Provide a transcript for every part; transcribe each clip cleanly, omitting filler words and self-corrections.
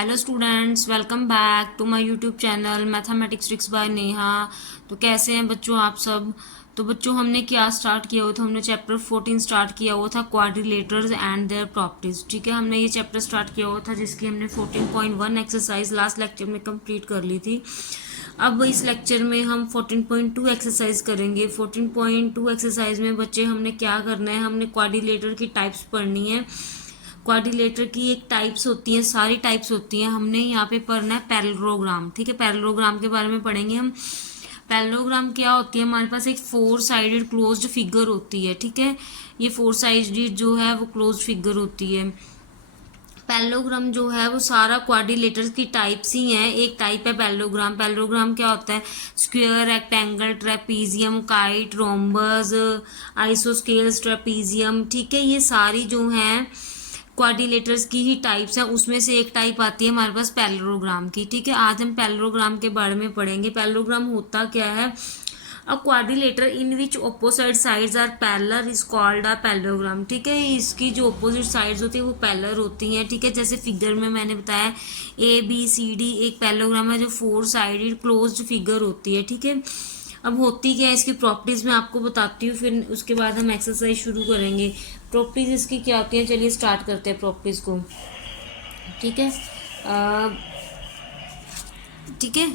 Hello students, welcome back to my YouTube channel mathematics tricks by Neha. तो कैसे हैं बच्चों आप सब। तो बच्चों हमने क्या स्टार्ट किया हुआ था, हमने चैप्टर 14 स्टार्ट किया हुआ था क्वाड्रिलेटर्स एंड देयर प्रॉपर्टीज। ठीक है, हमने ये चैप्टर स्टार्ट किया हुआ था जिसकी हमने 14.1 एक्सरसाइज लास्ट लेक्चर में कंप्लीट कर ली थी। अब इस लेक्चर में हम 14.2 एक्सरसाइज करेंगे। 14.2 एक्सरसाइज में बच्चे हमने क्या करना है, हमने क्वाड्रिलेटर की टाइप्स पढ़नी है। क्वाड्रिलेटर की एक टाइप्स होती हैं, सारी टाइप्स होती हैं। हमने यहाँ पे पढ़ना है पैरेललोग्राम। ठीक है, पैरेललोग्राम के बारे में पढ़ेंगे हम। पैरेललोग्राम क्या होती है, हमारे पास एक फोर साइडेड क्लोज्ड फिगर होती है। ठीक है, ये फोर साइडेड जो है वो क्लोज्ड फिगर होती है। पैरेललोग्राम जो है वो सारा क्वाड्रिलेटर्स की टाइप्स ही हैं। एक टाइप है पैरेललोग्राम। पैरेललोग्राम क्या होता है, square, rectangle, trapezium, kite, rhombus, isosceles, trapezium. ठीक है, ये सारी जो हैं क्वाड्रिलेटर्स की ही टाइप्स हैं। उसमें से एक टाइप आती है हमारे पास पैरेललोग्राम की। ठीक है, आज हम पैरेललोग्राम के बारे में पढ़ेंगे। पैरेललोग्राम होता क्या है, a quadrilateral in which opposite sides are parallel is called a parallelogram. ठीक है, इसकी जो ऑपोजिट साइड्स होती है वो पैरेलल होती हैं। ठीक है, जैसे फिगर में मैंने बताया ABCD एक पैरेललोग्राम है जो फोर साइडेड क्लोज्ड फिगर होती है। ठीक है, अब होती क्या है, इसकी प्रॉपर्टीज मैं आपको बताती हूँ, फिर उसके बाद हम एक्सरसाइज शुरू करेंगे। प्रॉपर्टीज इसकी क्या होती हैं, चलिए स्टार्ट करते हैं प्रॉपर्टीज को। ठीक है, ठीक है,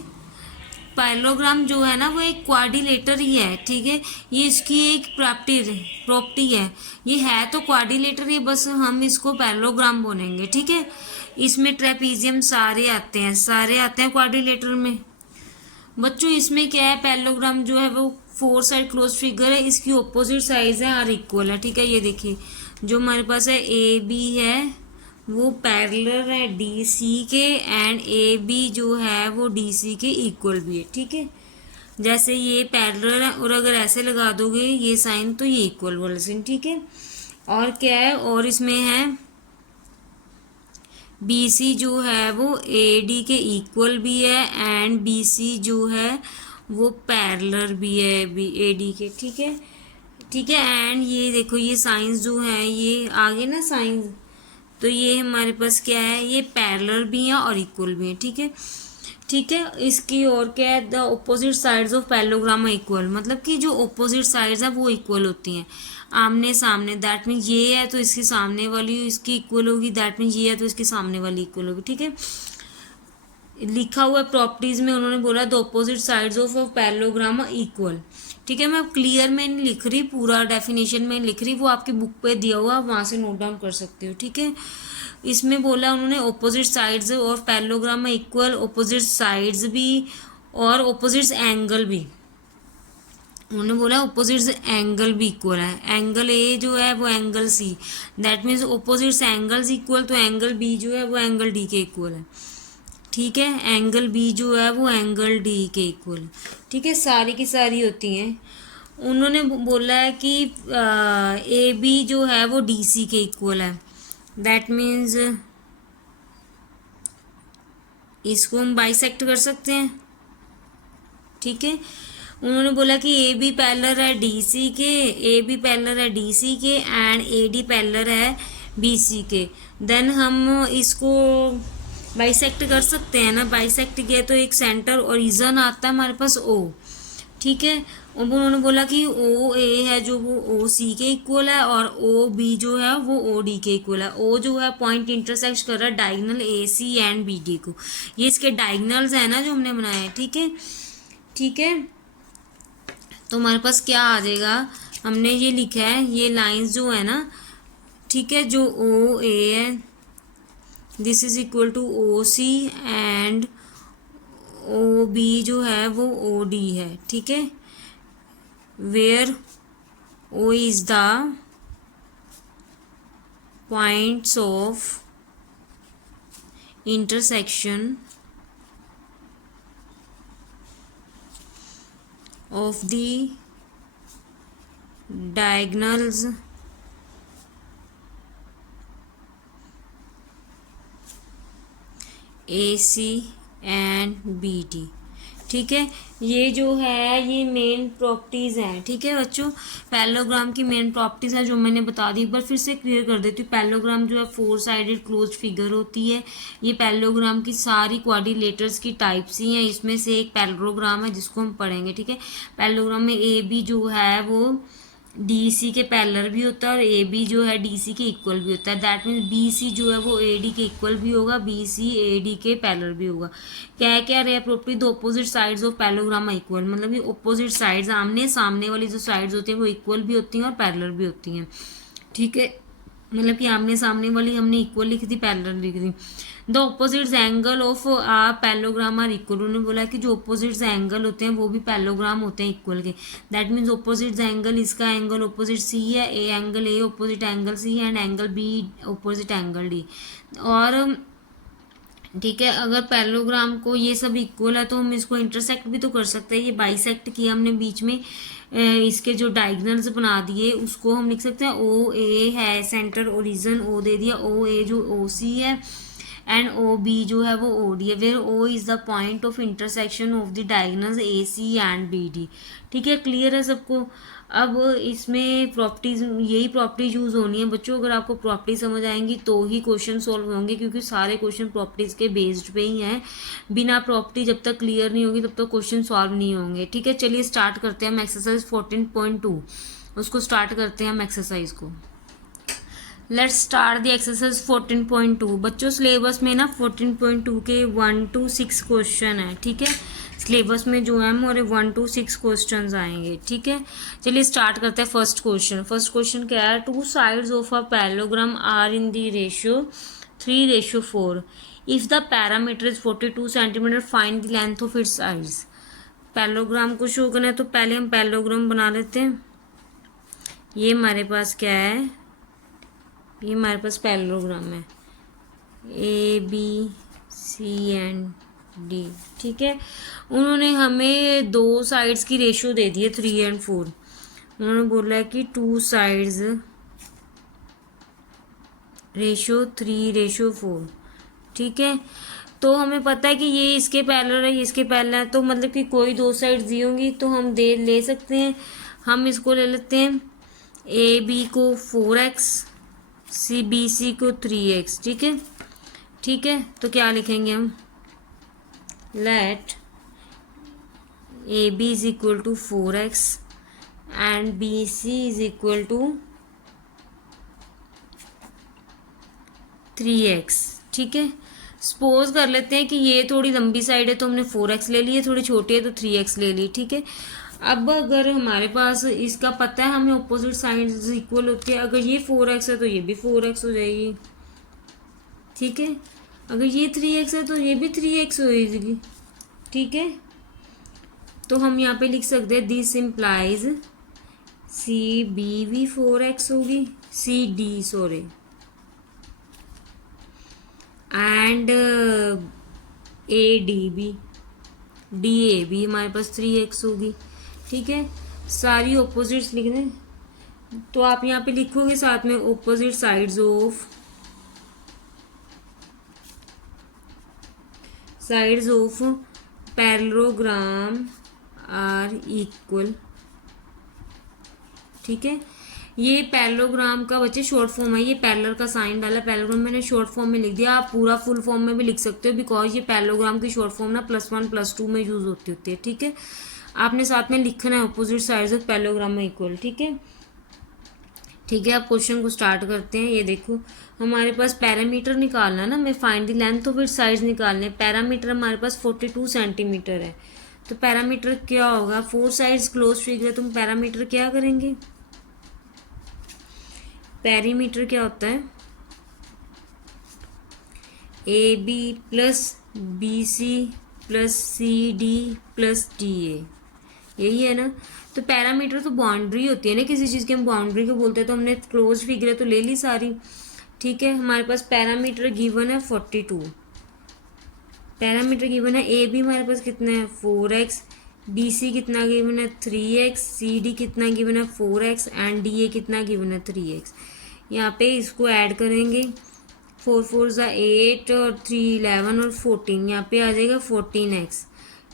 पैरेललोग्राम जो है ना वो एक क्वाड्रिलेटर ही है। ठीक है, ये इसकी एक प्रॉपर्टी है। ये है तो क्वाड्रिलेटर ही, बस हम इसको पैरेललोग्राम बोलेंगे। ठीक है, इसमें ट्रेपीजियम सारे आते हैं क्वाड्रिलेटर में। बच्चों इसमें क्या है, पैरेललोग्राम जो है वो फोर साइड क्लोज फिगर है, इसकी ऑपोजिट साइड है आर इक्वल है। ठीक है, ये देखिए जो हमारे पास है AB है वो पैरेलल है DC के, एंड AB जो है वो DC के इक्वल भी है। ठीक है, जैसे ये पैरेलल है और अगर ऐसे लगा दोगे ये साइन तो ये इक्वल वाला साइन। ठीक है, और क्या है, और इसमें है BC जो है वो AD के इक्वल भी है, एंड BC जो है वो पैरेलल भी है AD के। ठीक है, ठीक है, एंड ये देखो ये साइंस जो है ये आगे ना साइंस, तो ये हमारे पास क्या है, ये पैरेलल भी है और इक्वल भी है। ठीक है, ठीक है, इसकी और क्या है, the opposite sides of parallelogram equal, मतलब कि जो ऑपोजिट साइड्स है वो इक्वल होती हैं आमने सामने। दैट मीन्स ये है तो इसकी सामने वाली इसकी इक्वल होगी, दैट मीन्स ये है तो इसकी सामने वाली इक्वल होगी। ठीक है, लिखा हुआ प्रॉपर्टीज में उन्होंने बोला the opposite sides of parallelogram equal. ठीक है, मैं क्लियर में नहीं लिख रही, पूरा डेफिनेशन में लिख रही, वो आपकी बुक पे दिया हुआ, आप वहाँ से नोट डाउन कर सकते हो। ठीक है, इसमें बोला उन्होंने ऑपोजिट साइड्स और पैरेललोग्राम में इक्वल, ऑपोजिट साइड्स भी और ऑपोजिट एंगल भी। उन्होंने बोला ऑपोजिट एंगल भी इक्वल है। एंगल A जो है वो angle C, that means opposite angles equal, तो एंगल B जो है वो एंगल D के इक्वल है। ठीक है, एंगल B जो है वो एंगल D के इक्वल। ठीक है, सारी की सारी होती हैं। उन्होंने बोला है कि AB जो है वो DC के इक्वल है, दैट मीन्स इसको हम बाइसेक्ट कर सकते हैं। ठीक है, उन्होंने बोला कि AB पैरेलल है DC के, AB पैरेलल है DC के, एंड AD पैरेलल है BC के। देन हम इसको बाइसेक्ट कर सकते हैं ना, बाइसेक्ट किया तो एक सेंटर ओरिजिन आता है हमारे पास O। ठीक है, और उन्होंने बोला कि OA है जो वो OC के इक्वल है, और OB जो है वो OD के इक्वल है। O जो है पॉइंट इंटरसेक्ट कर रहा है डायगोनल AC एंड BD को, ये इसके डायगोनल्स है ना जो हमने बनाए हैं। ठीक है, ठीक है, तो हमारे पास क्या आ जाएगा, हमने ये लिखा है ये लाइंस जो है ना, ठीक है, जो OA है this is equal to OC, and OB जो है वो OD है। ठीक है, where O is the points of intersection of the diagonals AC and BD। ठीक है, ये जो है ये मेन प्रॉपर्टीज़ हैं। ठीक है बच्चों, पैरेललोग्राम की मेन प्रॉपर्टीज़ हैं जो मैंने बता दी। एक बार फिर से क्लियर कर देती हूँ। पैरेललोग्राम जो है 4 साइडेड क्लोज्ड फिगर होती है। ये पैरेललोग्राम की सारी क्वाड्रिलेटर्स की टाइप्स ही हैं। इसमें से एक पैरेललोग्राम है जिसको हम पढ़ेंगे। ठीक है, पैरेललोग्राम में ए बी जो है वो डी सी के पैरेलल भी होता है और ए बी जो है डी सी के इक्वल भी होता है। दैट मीन्स बी सी जो है वो ए डी के इक्वल भी होगा, बी सी ए डी के पैरेलल भी होगा। क्या रहे property, the opposite sides of parallelogram are equal, मतलब ये ऑपोजिट साइड्स, आमने सामने वाली जो साइड्स होती हैं वो इक्वल भी होती हैं और पैरेलल भी होती हैं। ठीक है, मतलब कि आमने सामने वाली हमने इक्वल लिखी थी, पैरेलल लिखी थी। The opposite angle of a parallelogram are equal, उन्होंने बोला कि जो ऑपोजिट एंगल होते हैं वो भी पैरेललोग्राम होते हैं इक्वल के। दैट मीन्स ऑपोजिट एंगल, इसका एंगल ऑपोजिट सी है, A angle A opposite angle C है and angle B opposite angle D. और ठीक है, अगर पैरेललोग्राम को ये सब इक्वल है तो हम इसको इंटरसेक्ट भी तो कर सकते हैं। ये बाइसेक्ट किया हमने बीच में, इसके जो डायगोनल्स बना दिए उसको हम लिख सकते हैं ओ ए है सेंटर ओरिजिन, ओ दे दिया, ओ ए जो ओ सी है एंड ओ बी जो है वो ओ डी है। Where O is the point of intersection of the diagonals A C and B D. ठीक है, क्लियर है सबको। अब इसमें प्रॉपर्टीज, यही प्रॉपर्टीज यूज़ होनी है बच्चों। अगर आपको प्रॉपर्टी समझ आएंगी तो ही क्वेश्चन सॉल्व होंगे, क्योंकि सारे क्वेश्चन प्रॉपर्टीज के बेस्ड पे ही हैं। बिना प्रॉपर्टी जब तक क्लियर नहीं होगी तब तक क्वेश्चन सॉल्व नहीं होंगे। ठीक है, चलिए स्टार्ट करते हैं हम एक्सरसाइज 14.2, उसको स्टार्ट करते हैं हम एक्सरसाइज को। Let's start the exercise 14.2। बच्चों सिलेबस में ना 14.2 के 1 to 6 क्वेश्चन है। ठीक है, सिलेबस में जो है हमारे 1 to 6 क्वेश्चंस आएंगे। ठीक है, चलिए स्टार्ट करते हैं फर्स्ट क्वेश्चन। फर्स्ट क्वेश्चन क्या है, 2 sides of a parallelogram are in the ratio 3:4। If the parameter is 42 centimetre, find the length of its sides. Parallelogram को शो करना है तो पहले हम पैरेललोग्राम बना लेते हैं। ये हमारे पास क्या है, ये हमारे पास पैरेललोग्राम है A B C and D. ठीक है, उन्होंने हमें 2 साइड्स की रेशियो दे दी है 3 और 4। उन्होंने बोला है कि 2 साइड्स रेशियो 3:4। ठीक है, तो हमें पता है कि ये इसके पैरेलल है, ये इसके पैरेलल है, तो मतलब कि कोई 2 साइड्स दी होंगी तो हम ले सकते हैं। हम इसको ले लेते हैं ए बी को 4x, सी बी सी को 3x। ठीक है, ठीक है, तो क्या लिखेंगे हम, let A B is equal to 4x and B C is equal to 3x। ठीक है, सपोज कर लेते हैं कि ये थोड़ी लंबी साइड है तो हमने 4x ले ली है, थोड़ी छोटी है तो 3x ले ली। ठीक है, अब अगर हमारे पास इसका पता है हमें ऑपोजिट साइड्स इक्वल होती है, अगर ये 4x है तो ये भी 4x हो जाएगी। ठीक है, अगर ये 3x है तो ये भी 3x होगी। ठीक है, तो हम यहाँ पे लिख सकते हैं दिस इम्प्लाइज सी बी भी 4x होगी, C D sorry, and A D भी, डी ए भी हमारे पास 3x होगी। ठीक है, सारी ऑपोजिट्स लिख दें तो आप यहाँ पे लिखोगे साथ में opposite sides of parallelogram are equal. ठीक है, ये पैरेललोग्राम का बच्चे शॉर्ट फॉर्म है, ये पैरेलल का साइन डाला, पैरेललोग्राम मैंने शॉर्ट फॉर्म में लिख दिया। आप पूरा फुल फॉर्म में भी लिख सकते हो, बिकॉज ये पैरेललोग्राम की शॉर्ट फॉर्म ना +1 +2 में यूज होती है। ठीक है, आपने साथ में लिखना है ऑपोजिट साइड्स ऑफ पैरेललोग्राम में इक्वल। ठीक है, ठीक है, अब क्वेश्चन को स्टार्ट करते हैं। ये देखो हमारे पास पैरामीटर निकालना है ना, मैं find the length of its sides निकालने। पैरामीटर हमारे पास 42 सेंटीमीटर है, तो पैरामीटर क्या होगा, 4 साइड्स क्लोज फिगर है, तुम पैरामीटर क्या करेंगे, पैरीमीटर क्या होता है, A B plus B C plus C D plus D A, यही है ना। तो पैरामीटर तो बाउंड्री होती है ना किसी चीज़ की, हम बाउंड्री को बोलते हैं, तो हमने क्लोज फिगर तो ले ली सारी। ठीक है, हमारे पास पैरामीटर गिवन है 42, पैरामीटर गिवन है। ए बी हमारे पास कितना है 4x, बी सी कितना गिवन है 3x, सी डी कितना गिवन है 4x एंड डी ए कितना गिवन है 3x। यहाँ पे इसको ऐड करेंगे, 4 4 ज़ा 8 और 3 11 और 14, यहाँ पे आ जाएगा 14x।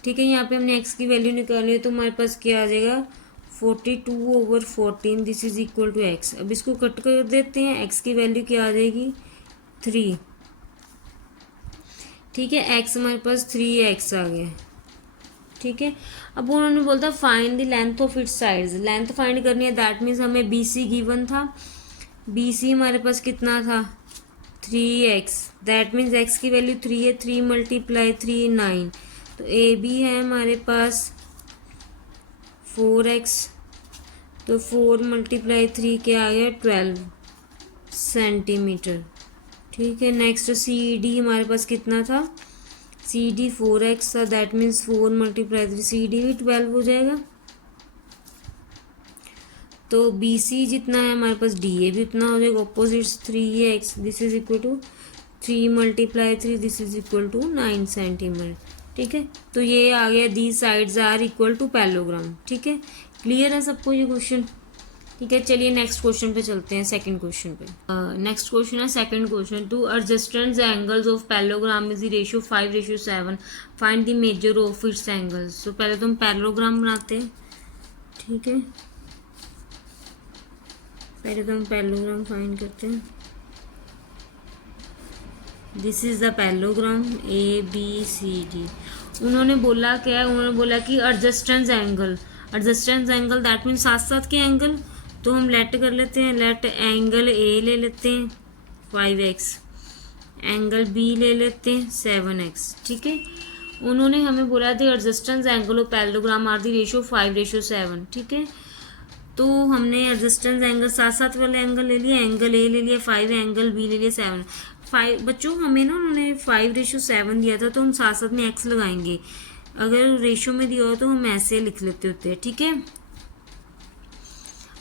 ठीक है, यहाँ पे हमने x की वैल्यू निकाली है तो हमारे पास क्या आ जाएगा 42/14, this is equal to x। अब इसको कट कर देते हैं, x की वैल्यू क्या आ जाएगी 3। ठीक है, x हमारे पास 3x आ गया। ठीक है, अब उन्होंने बोलता find the length of its sides, length find करनी है। दैट मीन्स हमें BC गिवन था, BC हमारे पास कितना था 3x, दैट मीन्स x की वैल्यू 3 है, 3 × 3 9। तो AB है हमारे पास 4x, तो 4 × 3 क्या आ गया 12 सेंटीमीटर। ठीक है, नेक्स्ट CD हमारे पास कितना था, CD 4x था, दैट मीन्स 4 × 3 CD भी 12 हो जाएगा। तो BC जितना है हमारे पास DA भी उतना हो जाएगा, opposite 3x, this is equal to 3 × 3, this is equal to 9 centimetre. ठीक है, तो ये आ गया the sides are equal to parallelogram. ठीक है, क्लियर है सबको ये क्वेश्चन। ठीक है, चलिए नेक्स्ट क्वेश्चन पे चलते हैं, सेकंड क्वेश्चन पे। नेक्स्ट क्वेश्चन है second question, two adjacent angles of parallelogram is the ratio 5:7, find the measure of its angles. तो पहले तो हम पैरेललोग्राम बनाते हैं। ठीक है, पहले तो हम पैरेललोग्राम फाइंड करते हैं। This is the parallelogram ABCD। उन्होंने बोला क्या है, उन्होंने बोला कि एडजस्टेंस एंगल, एडजस्टेंस एंगल दैट मीन्स साथ साथ के एंगल। तो हम लेट कर लेते हैं, लेट एंगल A ले लेते हैं 5x, एंगल B ले लेते हैं 7x। ठीक है, उन्होंने हमें बोला था adjacent angle of parallelogram are the ratio 5:7। ठीक है, तो हमने एडजस्टेंस एंगल साथ साथ वाले एंगल ले लिया, एंगल A ले लिया 5, एंगल B ले लिया 7। 5 बच्चों हमें ना उन्होंने 5:7 दिया था, तो हम साथ साथ में x लगाएंगे। अगर रेशियो में दिया हो तो हम ऐसे लिख लेते होते हैं। ठीक है,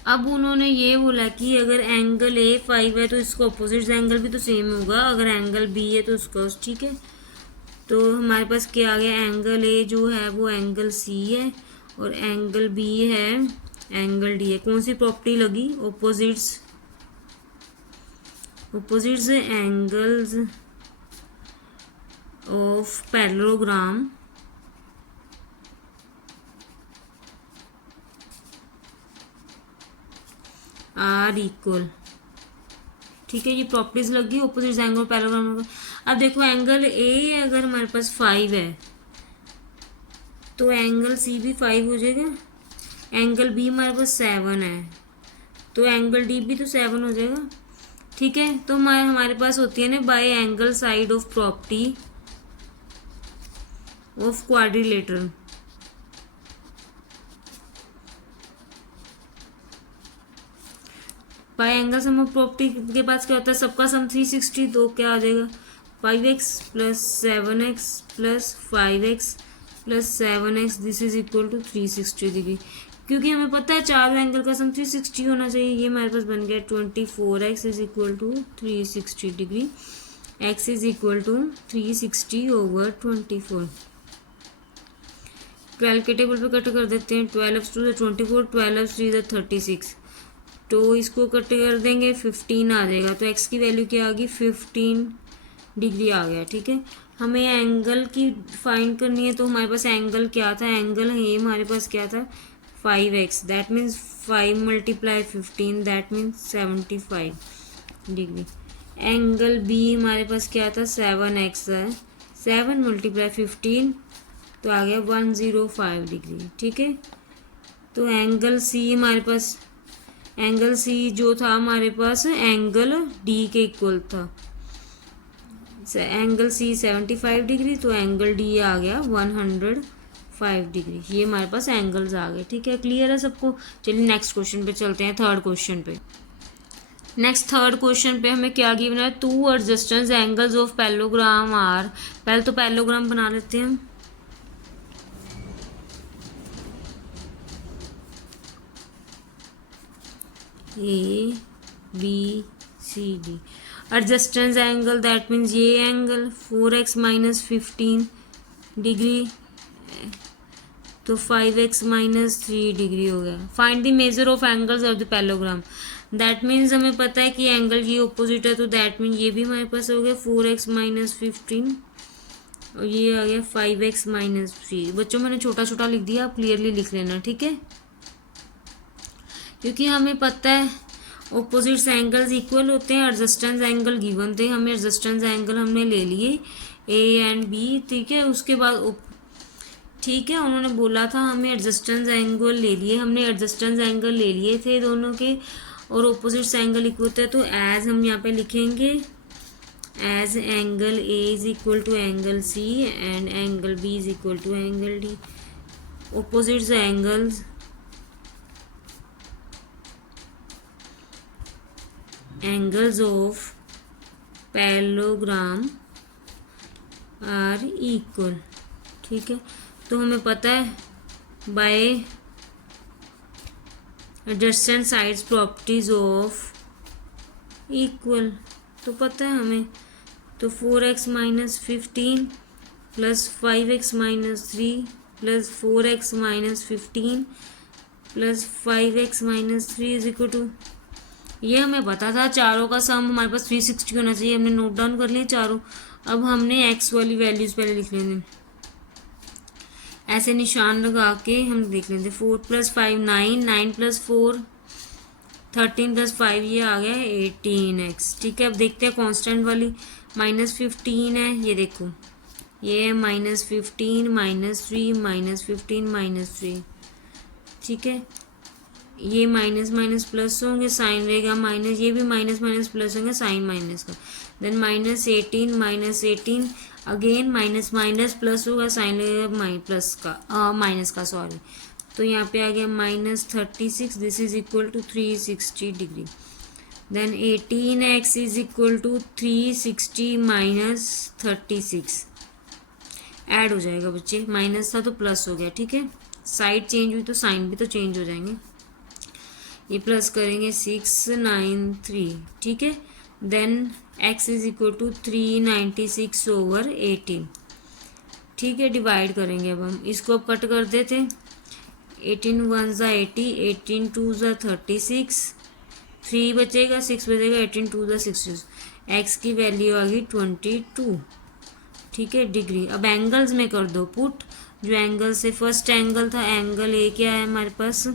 अब उन्होंने ये बोला कि अगर एंगल A 5 है तो इसका अपोजिट एंगल भी तो सेम होगा, अगर एंगल B है तो उसका। ठीक है, तो हमारे पास क्या आ गया, एंगल A जो है वो एंगल C है और एंगल B है एंगल D है। कौन सी प्रॉपर्टी लगी, opposites angles of parallelogram are equal. ठीक है, ये प्रॉपर्टीज लगी ऑपोजिट एंगल पैरेललोग्राम। अब देखो एंगल A अगर हमारे पास 5 है तो एंगल C भी 5 हो जाएगा, एंगल B हमारे पास 7 है तो एंगल D भी तो 7 हो जाएगा। ठीक है, तो हमारे पास होती है ना bye angle side of property of quadrilateral. Bye angle sum of property के पास क्या होता है, सबका सम 360, तो क्या आ जाएगा 5x + 7x + 5x + 7x, this is equal to 360 degree. क्योंकि हमें पता है चारों एंगल का सम 360 होना चाहिए। ये हमारे पास बन गया 24x is equal to 360 degree, x is equal to 360/24। 12 के टेबल पे कट कर देते हैं, 12 2 24, 12 3 36, तो इसको कट कर देंगे 15 आ जाएगा। तो x की वैल्यू क्या आ गई 15 डिग्री आ गया। ठीक है, हमें एंगल की फाइंड करनी है, तो हमारे पास एंगल क्या था, एंगल है हमारे पास क्या था 5x, that means 5 × 15, that means 75 degree. Angle B हमारे पास क्या था 7x है, 7 × 15 तो आ गया 105 डिग्री। ठीक है, तो एंगल C हमारे पास, एंगल C जो था हमारे पास एंगल D के इक्वल था। एंगल C 75 डिग्री, तो एंगल D आ गया 105 डिग्री। ये हमारे पास एंगल्स आ गए। ठीक है, क्लियर है सबको। चलिए नेक्स्ट क्वेश्चन पे चलते हैं, थर्ड क्वेश्चन पे। नेक्स्ट थर्ड क्वेश्चन पे हमें क्या गिवन है, two adjacent angles of parallelogram are. पहले तो पैरेललोग्राम बना लेते हैं हम। ABCD adjacent angle that means ये एंगल 4x - 15 डिग्री तो 5x - 3 डिग्री हो गया। Find the measure of angles of the parallelogram, that means हमें पता है कि एंगल ये ऑपोजिट है, तो दैट मीन्स ये भी हमारे पास हो गया 4x - 15 और ये आ गया 5x-3। बच्चों मैंने छोटा छोटा लिख दिया, आप क्लियरली लिख लेना, ठीक है। क्योंकि हमें पता है ऑपोजिट्स एंगल्स इक्वल होते हैं, एडजस्टेंस एंगल गिवन थे हमें, एडजस्टेंस एंगल हमने ले लिए ए एंड बी, ठीक है। उसके बाद ठीक है, उन्होंने बोला था हमें एडजस्टेंस एंगल ले लिए, हमने एडजस्टेंस एंगल ले लिए थे दोनों के, और ऑपोजिट्स एंगल इक्वल होता है, तो एज हम यहाँ पे लिखेंगे as angle A is equal to angle C and angle B is equal to angle D. Opposites angles of parallelogram are equal, ठीक है। तो हमें पता है by adjacent sides properties of equal, तो पता है हमें। तो 4x-15 plus 5x-3 plus 4x-15 plus 5x-3 is equal to, ये हमें पता था चारों का सम हमारे पास 360 होना चाहिए, हमने नोट डाउन कर लिए चारों। अब हमने x वाली वैल्यूज पहले लिख लेंगे, ऐसे निशान लगा के हम देख लेते। 4 + 5 9, 9 + 4 13 + 5 ये आ गया 18x, ठीक है। अब देखते हैं कांस्टेंट वाली, -15 है, ये देखो ये है -15 -3 -15 -3, ठीक है। ये माइनस माइनस प्लस होंगे, साइन रहेगा माइनस, ये भी माइनस माइनस प्लस होंगे, साइन माइनस का। Then -18 again minus minus plus होगा, साइन लगेगा प्लस का माइनस का, सॉरी। तो यहाँ पे आ गया -36, this is equal to 360 degree. Then 18x is equal to 360 - 36, add हो जाएगा बच्चे, माइनस था तो प्लस हो गया, ठीक है। साइड चेंज हुई तो साइन भी तो चेंज हो जाएंगे। ये प्लस करेंगे 693, ठीक है। Then x is equal to 396/18, ठीक है। डिवाइड करेंगे अब हम इसको, अब कट कर देते। 18 1 ज़ा 80, 18 2 ज़ा 36, 3 बचेगा 6 बचेगा, 18 2 ज़ा 66, x की वैल्यू आ गई 22, ठीक है, डिग्री। अब एंगल्स में कर दो पुट, जो एंगल से फर्स्ट एंगल था, एंगल ए क्या है हमारे पास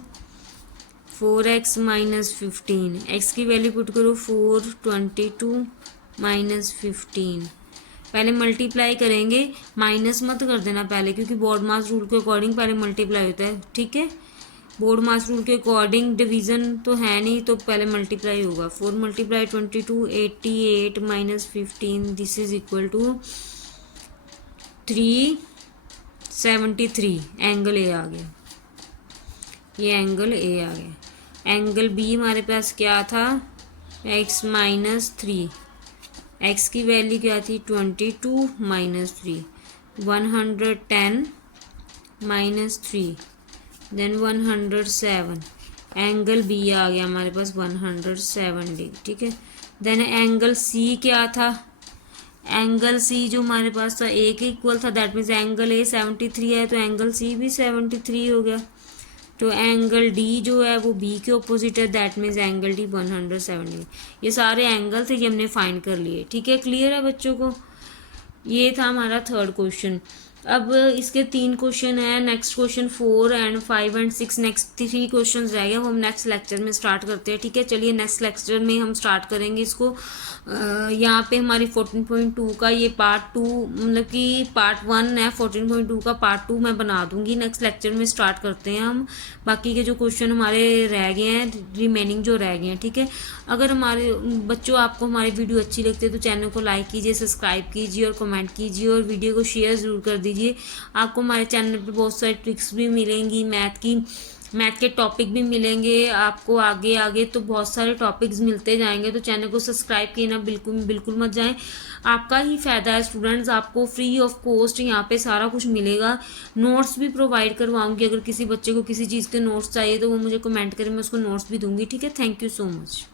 4x - 15, x की वैल्यू पुट करो 422 - 15, पहले मल्टीप्लाई करेंगे, माइनस मत कर देना पहले, क्योंकि बोर्ड मास रूल के अकॉर्डिंग पहले मल्टीप्लाई होता है, ठीक है। बोर्ड मास रूल के अकॉर्डिंग डिवीजन तो है नहीं, तो पहले मल्टीप्लाई होगा। 4 × 22 88 - 15, this is equal to 373, angle A आ गया, ये एंगल ए आ गया। एंगल बी हमारे पास क्या था, x - 3, x की वैल्यू क्या थी 22 - 3, 110 - 3, देन 107, एंगल बी आ गया हमारे पास 107 डिग्री, ठीक है। देन एंगल सी क्या था, एंगल सी जो हमारे पास था ए के इक्वल था, दैट मीन्स एंगल ए 73 है, तो एंगल सी भी 73 हो गया। तो एंगल डी जो है वो बी के ऑपोजिट है, दैट मीन्स एंगल डी 170। ये सारे एंगल थे, ये हमने फाइंड कर लिए, ठीक है। क्लियर है बच्चों को, ये था हमारा थर्ड क्वेश्चन। अब इसके 3 क्वेश्चन है, next question 4 and 5 and 6, next 3 question रह गए, वो हम नेक्स्ट लेक्चर में स्टार्ट करते हैं, ठीक है। चलिए नेक्स्ट लेक्चर में हम स्टार्ट करेंगे इसको। यहाँ पे हमारी 14.2 का ये पार्ट 2, मतलब कि पार्ट 1 है, 14.2 का पार्ट 2 मैं बना दूंगी, नेक्स्ट लेक्चर में स्टार्ट करते हैं हम। बाकी के जो क्वेश्चन हमारे रह गए हैं, रिमेनिंग जो रह गए हैं, ठीक है। अगर हमारे बच्चों आपको हमारी वीडियो अच्छी लगती है तो चैनल को लाइक कीजिए, सब्सक्राइब कीजिए और कमेंट कीजिए, और वीडियो को शेयर ज़रूर कर दीजिए। आपको हमारे चैनल पर बहुत सारी ट्रिक्स भी मिलेंगी, मैथ के टॉपिक भी मिलेंगे आपको, आगे आगे तो बहुत सारे टॉपिक्स मिलते जाएंगे, तो चैनल को सब्सक्राइब करना बिल्कुल मत जाएं, आपका ही फ़ायदा है स्टूडेंट्स। आपको फ्री ऑफ कॉस्ट यहाँ पे सारा कुछ मिलेगा, नोट्स भी प्रोवाइड करवाऊंगी। अगर किसी बच्चे को किसी चीज़ के नोट्स चाहिए तो वो मुझे कमेंट करें, मैं उसको नोट्स भी दूंगी, ठीक है। Thank you so much.